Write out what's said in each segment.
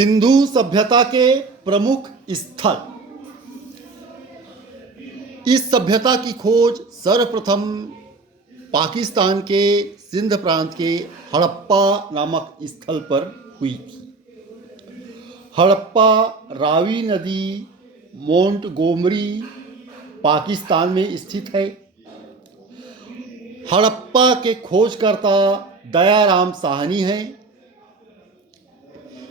सिंधु सभ्यता के प्रमुख स्थल। इस सभ्यता की खोज सर्वप्रथम पाकिस्तान के सिंध प्रांत के हड़प्पा नामक स्थल पर हुई थी। हड़प्पा रावी नदी मोंटगोमरी पाकिस्तान में स्थित है। हड़प्पा के खोजकर्ता दयाराम साहनी हैं।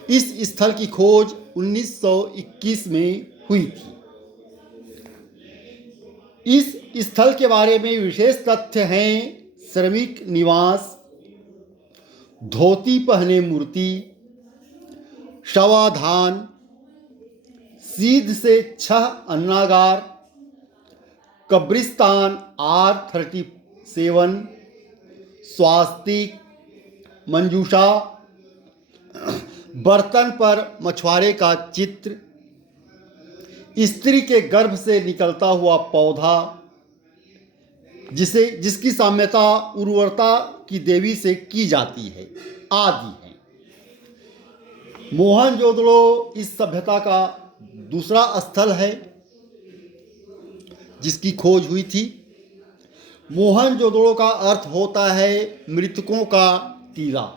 इस स्थल की खोज 1921 में हुई थी। इस स्थल के बारे में विशेष तथ्य हैं: श्रमिक निवास, धोती पहने मूर्ति, शवाधान, सीध से 6 अन्नागार, कब्रिस्तान R37, स्वास्तिक, मंजूषा, बर्तन पर मछुआरे का चित्र, स्त्री के गर्भ से निकलता हुआ पौधा जिसकी साम्यता उर्वरता की देवी से की जाती है, आदि है। मोहनजोदड़ो इस सभ्यता का दूसरा स्थल है जिसकी खोज हुई थी। मोहनजोदड़ो का अर्थ होता है मृतकों का टीला।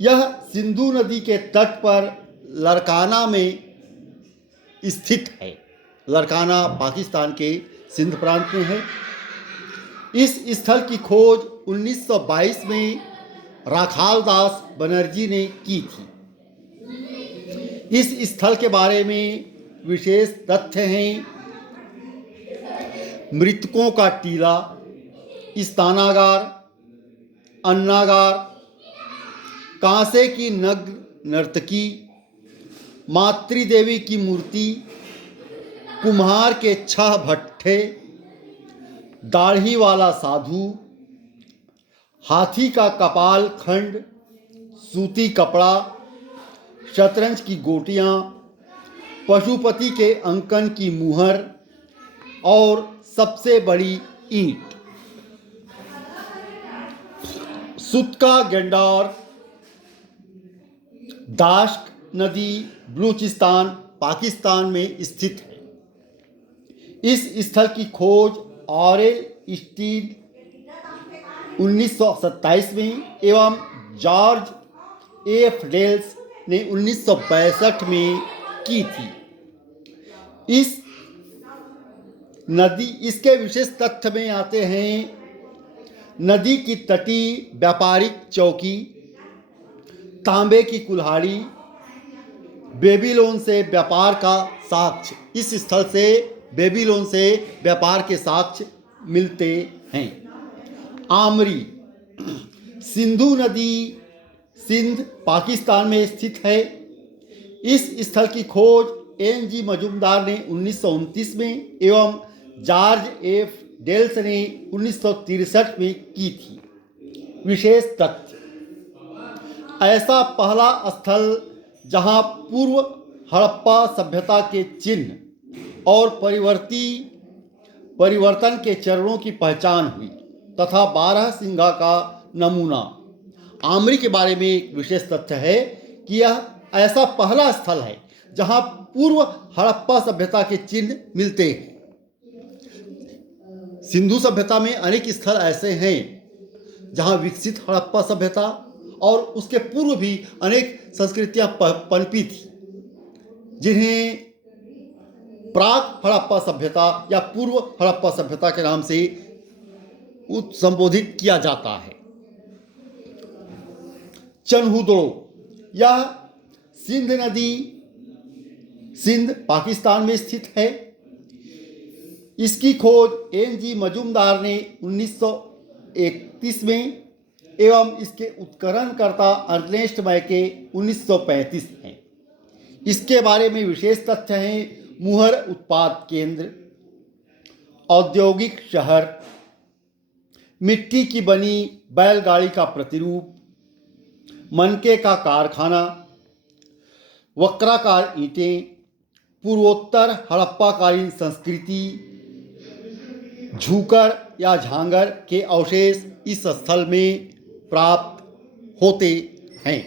यह सिंधु नदी के तट पर लरकाना में स्थित है। लरकाना पाकिस्तान के सिंध प्रांत में है। इस स्थल की खोज 1922 में राखालदास बनर्जी ने की थी। इस स्थल के बारे में विशेष तथ्य हैं: मृतकों का टीला, स्थानागार, अन्नागार, कांसे की नग्न नर्तकी, मातृदेवी की मूर्ति, कुम्हार के 6 भट्ठे, दाढ़ी वाला साधु, हाथी का कपाल खंड, सूती कपड़ा, शतरंज की गोटियां, पशुपति के अंकन की मुहर और सबसे बड़ी ईंट। सुतका गेंडार, दाश्क नदी बलूचिस्तान पाकिस्तान में स्थित है। इस स्थल की खोज ऑरेल स्टीड 1927 में एवं जॉर्ज एफ डेल्स ने 1962 में की थी। इसके विशेष तथ्य में आते हैं: नदी की तटीय व्यापारिक चौकी, तांबे की कुल्हाड़ी, बेबीलोन से व्यापार का साक्ष्य। इस स्थल से बेबीलोन से व्यापार के साक्ष्य मिलते हैं। आमरी, सिंधु नदी सिंध पाकिस्तान में स्थित है। इस स्थल की खोज N.G. मजुमदार ने 1929 में एवं जॉर्ज एफ डेल्स ने 1963 में की थी। विशेष तथ्य: ऐसा पहला स्थल जहां पूर्व हड़प्पा सभ्यता के चिन्ह और परिवर्तन के चरणों की पहचान हुई तथा 12 सिंगा का नमूना। आमरी के बारे में एक विशेष तथ्य है कि यह ऐसा पहला स्थल है जहां पूर्व हड़प्पा सभ्यता के चिन्ह मिलते हैं। सिंधु सभ्यता में अनेक स्थल ऐसे हैं जहां विकसित हड़प्पा सभ्यता और उसके पूर्व भी अनेक संस्कृतियां पनपी थी, जिन्हें प्राक हड़प्पा सभ्यता या पूर्व हड़प्पा सभ्यता के नाम से संबोधित किया जाता है। चन्हुदड़ो, यह सिंध नदी सिंध पाकिस्तान में स्थित है। इसकी खोज N.G. मजुमदार ने 1931 में एवं इसके उत्खननकर्ता अर्नेस्ट मैके 1935 हैं। इसके बारे में विशेष तथ्य हैं: मुहर उत्पाद केंद्र, औद्योगिक शहर, मिट्टी की बनी बैलगाड़ी का प्रतिरूप, मनके का कारखाना, वक्राकार ईंटें, पूर्वोत्तर हड़प्पाकालीन संस्कृति, झूकर या झांगर के अवशेष इस स्थल में प्राप्त होते हैं।